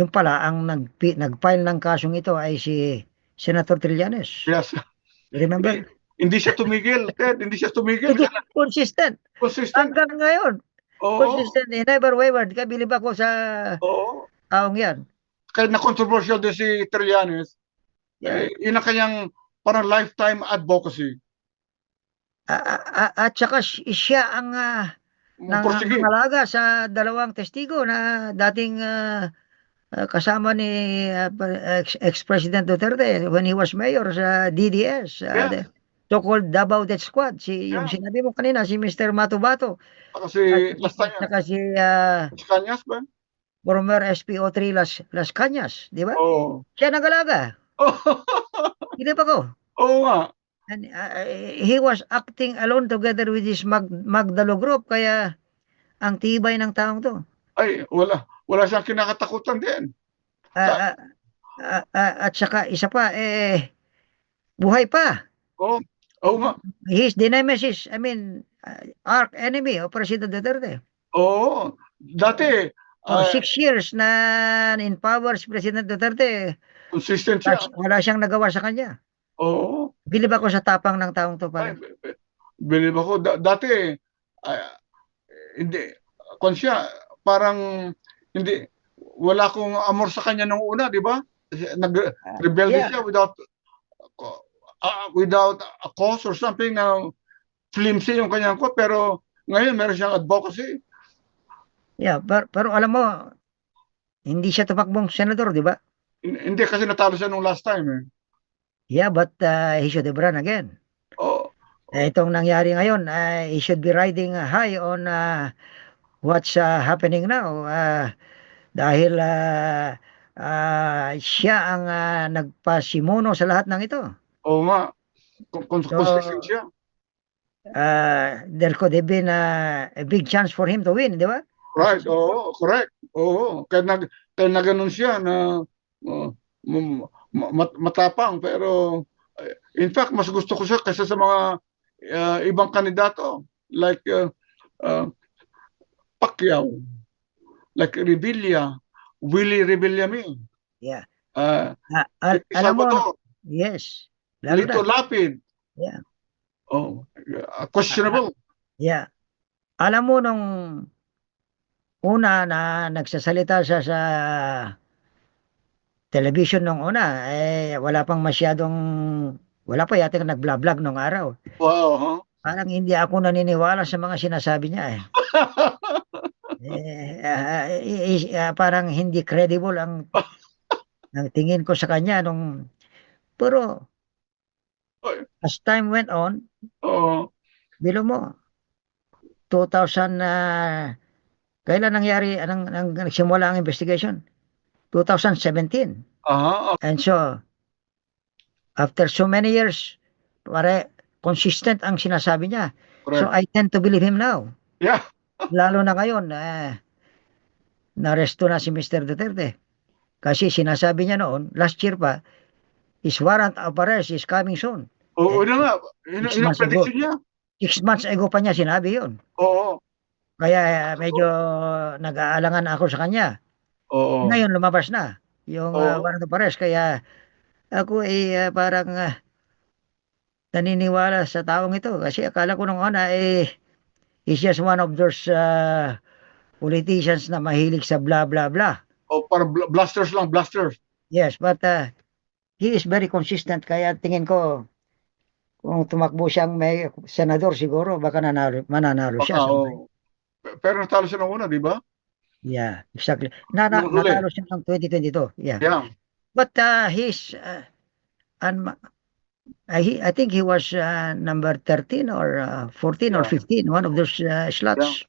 yung pala ang nag-file ng kasong ito ay si Senator Trillanes. Yes. Remember? Hindi siya tumigil, Ted. Hindi siya tumigil. Hindi, consistent. Consistent. Hanggang ngayon. Oo. Consistent. He never wavered. Kabilib ako sa Oo. taong yan. Kahit na controversial din si Trillanes, yun ang kanyang parang lifetime advocacy. At saka siya ang nangangalaga sa dalawang testigo na dating kasama ni ex-President Duterte when he was mayor sa DDS. The so-called Davao Death Squad. Yung sinabi mo kanina, si Mr. Matubato. Kasi si Cañas ba? former SPO3 Las Cañas, di ba? Oo. Siya nagalaga. Hindi pa ko. Oo nga. And he was acting alone together with his Magdalo group, kaya ang tibay ng taong to. Ay, wala siyang kinakatakutan din. At saka isa pa, buhay pa. Oo nga. He's the nemesis, I mean, arch enemy of President Duterte. Oo. Dati, 6 years na in power si President Duterte, consistent siya. Wala siyang nagawa sa kanya. Oo. Bilib ako sa tapang ng taong to pala. Bilib ako. Dati, hindi, kung siya, parang, hindi, wala akong amor sa kanya nung una, di ba? Nag-rebelde siya without a cause or something na flimsy yung kanyang ko, pero ngayon meron siyang advocacy. Yeah, pero alam mo, hindi siya tumakbong senador, di ba? Hindi, kasi natalo siya nung last time eh. Yeah, but he should have run again. Itong nangyari ngayon, he should be riding high on what's happening now. Dahil siya ang nagpasimuno sa lahat ng ito. Oo nga. Consistent siya. There could have been a big chance for him to win, di ba? Right, oo, correct. Oo, kaya na ganun siya na matapang, pero in fact, mas gusto ko siya kaysa sa mga ibang kandidato like Pacquiao, like Revilla, Willie Revillamin. Yeah. Alam mo, yes. Lito Lapid. Yeah. Oh, questionable. Yeah. Alam mo nung una na nagsasalita siya sa television nung una, wala pa yata nag-vlog nung araw. Wow. Parang hindi ako naniniwala sa mga sinasabi niya eh. Parang hindi credible ang tingin ko sa kanya pero as time went on, bilo mo 2000 kailan nangyari nagsimula ang investigation? 2017. And so after so many years, consistent ang sinasabi niya. Correct. So I tend to believe him now. Yeah. Lalo na ngayon, naresto na si Mr. Duterte. Kasi sinasabi niya noon, last year pa, his warrant of arrest is coming soon. Oo na nga. Yun ang prediction niya. 6 months ago pa niya sinabi yun. Oo. Kaya medyo nag-aalangan ako sa kanya. Oo. Ngayon lumabas na yung warrant of arrest. Kaya ako parang naniniwala sa taong ito. Kasi akala ko nung una he's just one of those politicians na mahilig sa blah blah blah. Parang blasters lang, blasters. Yes, but he is very consistent. Kaya tingin ko, kung tumakbo siyang may senador, siguro baka mananalo siya. Pero natalo siya ng una, di ba? Yeah, exactly. Natalo siya ng 2022. Yeah. But he's I think he was number 13 or 14 or 15, one of those slots.